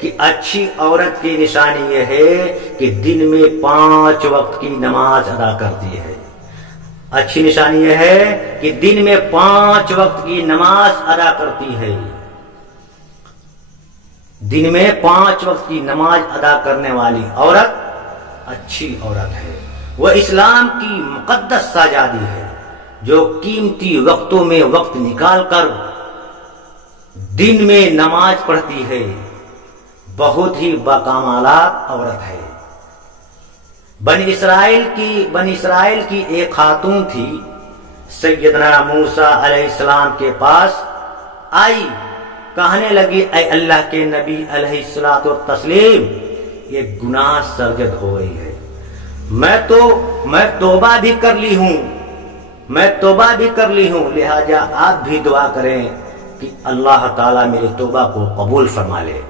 کہ اچھی عورت کی نشانی یہ ہے کہ دن میں 5 وقت کی نماز ادا کرتی ہے. اچھی نشانی یہ ہے کہ دن میں 5 وقت کی نماز ادا کرتی ہے. دن میں 5 وقت کی نماز ادا کرنے والی عورت اچھی عورت ہے. وہ اسلام کی مقدس سجادی ہے جو قیمتی وقتوں میں وقت نکال کر دن میں نماز پڑھتی ہے. بہت ہی باکمالات عورت ہے. بنی اسرائیل کی ایک خاتون تھی. سیدنا موسیٰ علیہ السلام کے پاس آئی, کہنے لگی اے اللہ کے نبی علیہ الصلوۃ والتسلیم, یہ گناہ سرزد ہو گئی ہے. میں توبہ بھی کر لی ہوں, لہذا آپ بھی دعا کریں کہ اللہ تعالیٰ میری توبہ کو قبول فرما لے.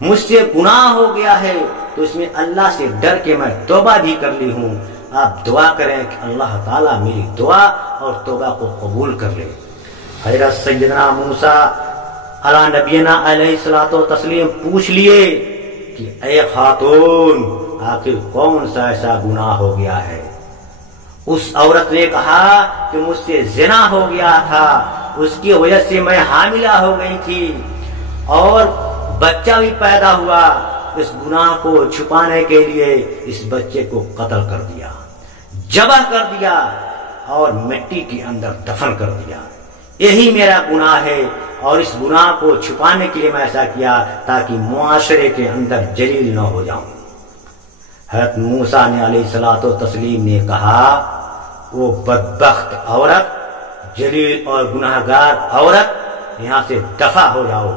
مجھ سے گناہ ہو گیا ہے تو اس میں اللہ سے ڈر کے میں توبہ بھی کر لی ہوں. آپ دعا کریں کہ اللہ تعالیٰ میری دعا اور توبہ کو قبول کر لے. حضرت سیدنا موسیٰ علی نبینا علیہ الصلوۃ والتسلیم پوچھ لیے کہ اے خاتون, آخر کون سا ایسا گناہ ہو گیا ہے؟ اس عورت نے کہا کہ مجھ سے زنا ہو گیا تھا, اس کی وجہ سے میں حاملہ ہو گئی تھی اور بچہ بھی پیدا ہوا. اس گناہ کو چھپانے کے لیے اس بچے کو قتل کر دیا, ذبح کر دیا اور مٹی کے اندر دفن کر دیا. یہی میرا گناہ ہے اور اس گناہ کو چھپانے کے لیے میں ایسا کیا تاکہ معاشرے کے اندر جلیل نہ ہو جاؤں. حضرت موسیٰ نے علیہ الصلوۃ والتسلیم نے کہا وہ بدبخت عورت, جلیل اور گناہگار عورت, یہاں سے دفع ہو جاؤ,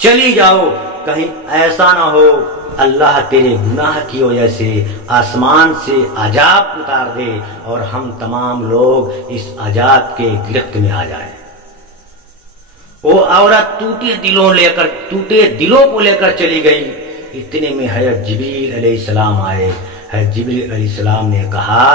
چلی جاؤ, کہیں ایسا نہ ہو اللہ تیرے گناہ کی وجہ سے آسمان سے عذاب اتار دے اور ہم تمام لوگ اس عذاب کے گرفت میں آ جائیں. وہ عورت ٹوٹے دلوں کو لے کر چلی گئی. اتنے میں حضرت جبریل علیہ السلام آئے. حضرت جبریل علیہ السلام نے کہا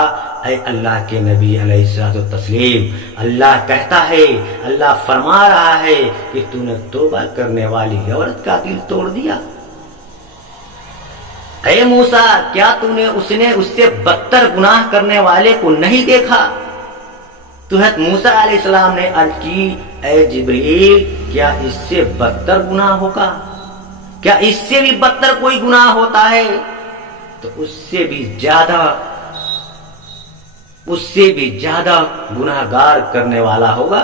اے اللہ کے نبی علیہ الصلوۃ والتسلیم, اللہ کہتا ہے, اللہ فرما رہا ہے کہ تو نے توبہ کرنے والی عورت کا دل توڑ دیا. اے موسیٰ, کیا تو نے اس سے بدتر گناہ کرنے والے کو نہیں دیکھا؟ تو حضرت موسیٰ علیہ السلام نے عرض کی اے جبریل, کیا اس سے بدتر گناہ ہوگا؟ کیا اس سے بھی بدتر کوئی گناہ ہوتا ہے؟ تو اس سے بھی زیادہ گناہگار کرنے والا ہوگا.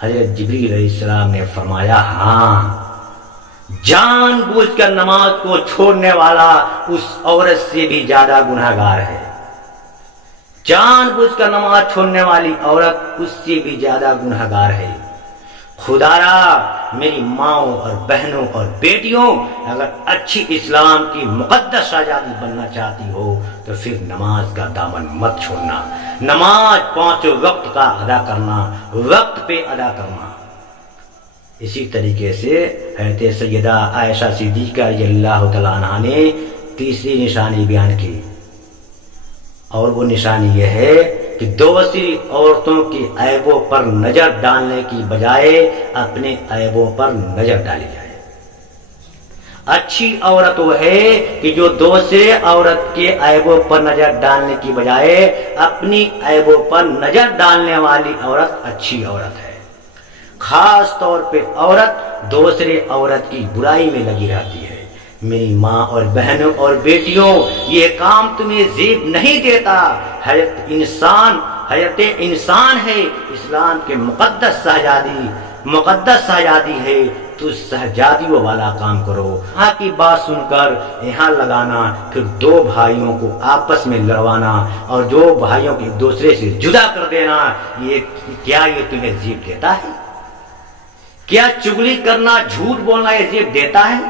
حضرت جبریل علیہ السلام نے فرمایا ہاں, جان بوجھ کر نماز کو چھوڑنے والا اس عورت سے بھی زیادہ گناہگار ہے. جان بوجھ کر نماز چھوڑنے والی عورت اس سے بھی زیادہ گناہگار ہے. خدارا میری ماؤں اور بہنوں اور بیٹیوں, اگر اچھی اسلام کی مقدس شہزادی بننا چاہتی ہو تو پھر نماز کا دامن مت چھوڑنا. نماز 5 وقت کا ادا کرنا, وقت پہ ادا کرنا. اسی طریقے سے حضرت سیدہ عائشہ صدیقہ رضی اللہ تعالیٰ عنہا نے تیسری نشانی بیان کی, اور وہ نشانی یہ ہے کہ دوسری عورتوں کی عیبوں پر نظر ڈالنے کی بجائے اپنے عیبوں پر نظر ڈالی جائے. اچھی عورت وہ ہے کہ جو دوسرے عورت کے عیبوں پر نظر ڈالنے کی بجائے اپنی عیبوں پر نظر ڈالنے والی عورت اچھی عورت ہے. خاص طور پہ عورت دوسرے عورت کی برائی میں لگی رہتی ہے. میری ماں اور بہنوں اور بیٹیوں, یہ کام تمہیں زیب نہیں دیتا. حیات انسان ہے, اسلام کے مقدس شہزادی ہے, تو شہزادیوں والا کام کرو. یہاں کی بات سن کر یہاں لگانا, پھر 2 بھائیوں کو آپس میں لڑوانا اور 2 بھائیوں کو ایک دوسرے سے جدا کر دینا, یہ تمہیں زیب دیتا ہے؟ کیا چغلی کرنا, جھوٹ بولنا یہ زیب دیتا ہے؟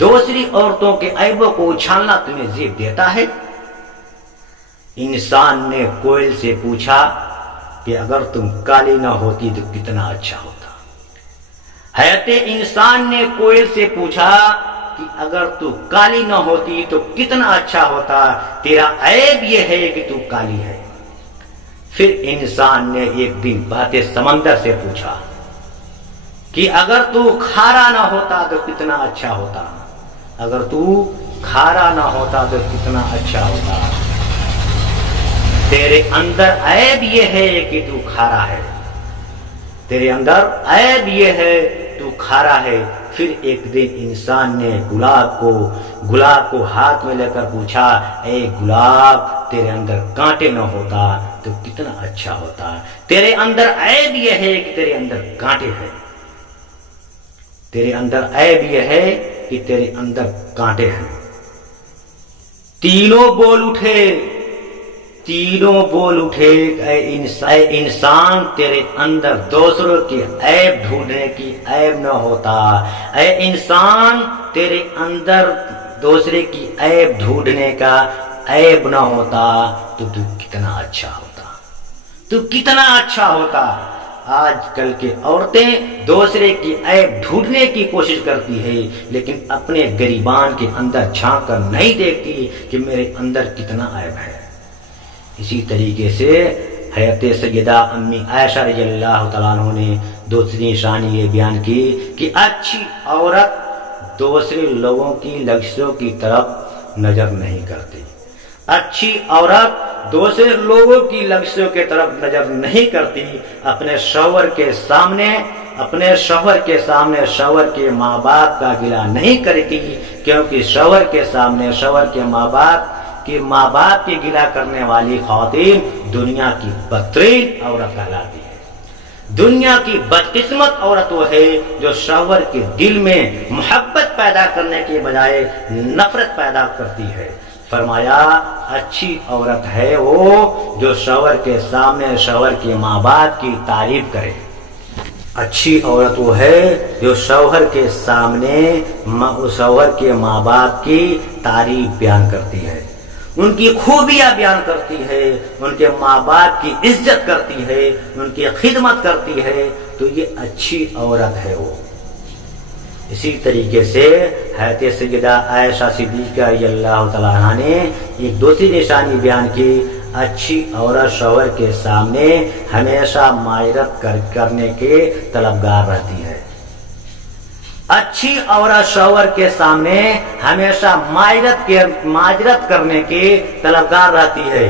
دوسری عورتوں کے عیبوں کو اچھالنا تمہیں زیب دیتا ہے؟ انسان نے کوئل سے پوچھا کہ اگر تم کالی نہ ہوتی تو کتنا اچھا ہوتا. حیات انسان نے کوئل سے پوچھا کہ اگر تو کالی نہ ہوتی تو کتنا اچھا ہوتا, تیرا عیب یہ ہے کہ تو کالی ہے. پھر انسان نے ایک دن بہتے سمندر سے پوچھا کہ اگر تو کھارا نہ ہوتا تو کتنا اچھا ہوتا، اگر تو کھارا نہ ہوتا تو کتنا اچھا ہوتا۔ تیرے اندر عیب یہ ہے کہ تو کھارا ہے، تیرے اندر عیب یہ ہے تو کھارا ہے۔ پھر ایک دن انسان نے گلاب کو ہاتھ میں لے کر پوچھا، اے گلاب تیرے اندر کانٹے نہ ہوتا تو کتنا اچھا ہوتا۔ تیرے اندر عیب یہ ہے کہ تیرے اندر کانٹے ہیں، تیرے اندر عیب یہ ہے کہ تیرے اندر کانٹے ہیں۔ تینوں بول اٹھے اے انسان تیرے اندر دوسروں کے عیب ڈھونڈنے کی عیب نہ ہوتا، اے انسان تیرے اندر دوسرے کی عیب ڈھونڈنے کا عیب نہ ہوتا تو کتنا اچھا ہوتا، تو کتنا اچھا ہوتا۔ آج کل کے عورتیں دوسرے کی عیب ڈھونڈنے کی کوشش کرتی ہے، لیکن اپنے گریبان کے اندر جھانک کر نہیں دیکھتی کہ میرے اندر کتنا عیب ہے۔ اسی طریقے سے حضرت سیدہ امی عائشہ رضی اللہ تعالیٰ عنہ نے دوسری نشانی یہ بیان کی کہ اچھی عورت دوسرے لوگوں کی لغزشوں کی طرف نظر نہیں کرتی، اچھی عورت دوسرے لوگوں کی لغزشوں کی طرف نظر نہیں کرتی، اپنے شوہر کے سامنے شوہر کے ماں باپ کا گلہ نہیں کرتی، کیونکہ شوہر کے سامنے شوہر کے ماں باپ کی گلہ کرنے والی خواتین دنیا کی بدترین عورت کہلاتی ہے۔ دنیا کی بدقسمت عورت وہ ہے جو شوہر کے دل میں محبت پیدا کرنے کے بجائے نفرت پیدا کرتی ہے۔ فرمایا اچھی عورت ہے وہ جو شوہر کے سامنے شوہر کے ماں باپ کی تعریف کرے، اچھی عورت وہ ہے جو شوہر کے سامنے شوہر کے ماں باپ کی تعریف بیان کرتی ہے، ان کی خوبیاں بیان کرتی ہے، ان کے ماں باپ کی عزت کرتی ہے، ان کی خدمت کرتی ہے، تو یہ اچھی عورت ہے وہ۔ اسی طریقے سے حضرت سیدہ عائشہ صدیقہ رضی اللہ تعالیٰ عنہا نے ایک دوسری نشانی بیان کی، اچھی عورت شوہر کے سامنے ہمیشہ معذرت کرنے کے طلبگار رہتی ہے، اچھی عورت شوہر کے سامنے ہمیشہ معذرت کرنے کے طلبگار رہتی ہے۔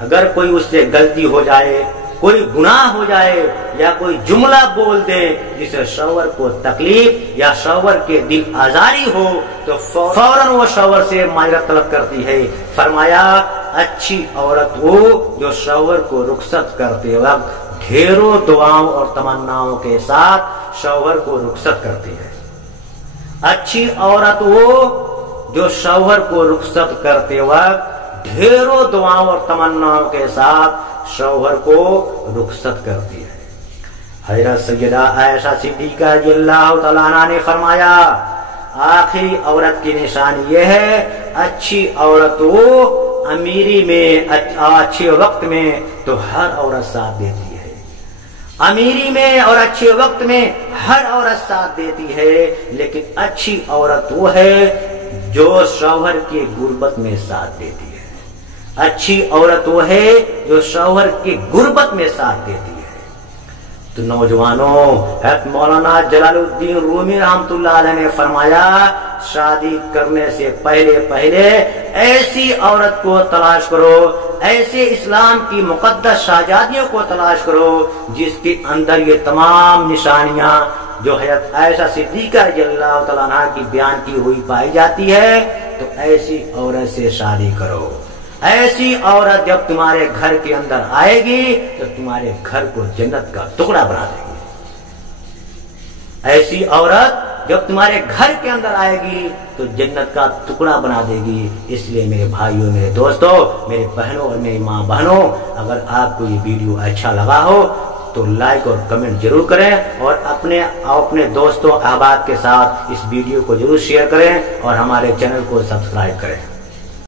اگر کوئی اس سے غلطی ہو جائے، کوئی گناہ ہو جائے یا کوئی جملہ بول دے جسے شوہر کو تکلیف یا شوہر کے دل آزاری ہو تو فوراً وہ شوہر سے معذرت طلب کرتی ہے۔ فرمایا اچھی عورت وہ جو شوہر کو رخصت کرتے وقت ڈھیروں دعاؤں اور تمناؤں کے ساتھ شوہر کو رخصت کرتی ہے، اچھی عورت وہ جو شوہر کو رخصت کرتے وقت ڈھیروں دعاؤں اور تمناؤں کے ساتھ شوہر کو رخصت کرتی ہے۔ حضرت سیدہ عائشہ صدیقہ رضی اللہ تعالیٰ عنہا نے فرمایا آخری عورت کی نشانی یہ ہے، اچھی عورت وہ امیری میں اچھے وقت میں تو ہر عورت ساتھ دیتی ہے، امیری میں اور اچھے وقت میں ہر عورت ساتھ دیتی ہے، لیکن اچھی عورت وہ ہے جو شوہر کی غربت میں ساتھ دیتی ہے، اچھی عورت وہ ہے جو شوہر کی غربت میں ساتھ دیتی ہے۔ تو نوجوانوں، حضرت مولانا جلال الدین رومی رحمۃ اللہ علیہ نے فرمایا شادی کرنے سے پہلے ایسی عورت کو تلاش کرو، ایسے اسلام کی مقدس شہزادیوں کو تلاش کرو جس کے اندر یہ تمام نشانیاں جو حضرت عائشہ صدیقہ رضی اللہ تعالیٰ عنہا کی بیان کی ہوئی پائی جاتی ہے، تو ایسی عورت سے شادی کرو۔ ایسی عورت جب تمہارے گھر کے اندر آئے گی تو تمہارے گھر کو جنت کا ٹکڑا بنا دے گی، ایسی عورت جب تمہارے گھر کے اندر آئے گی تو جنت کا ٹکڑا بنا دے گی۔ اس لیے میرے بھائیوں، میرے دوستوں، میرے بہنوں اور میری ماں بہنوں، اگر آپ کو یہ ویڈیو اچھا لگا ہو تو لائک اور کمنٹ ضرور کریں، اور اپنے دوستوں احباب کے ساتھ اس ویڈیو کو ضرور شیئر کریں اور ہمارے چینل کو سبسکرائب کریں۔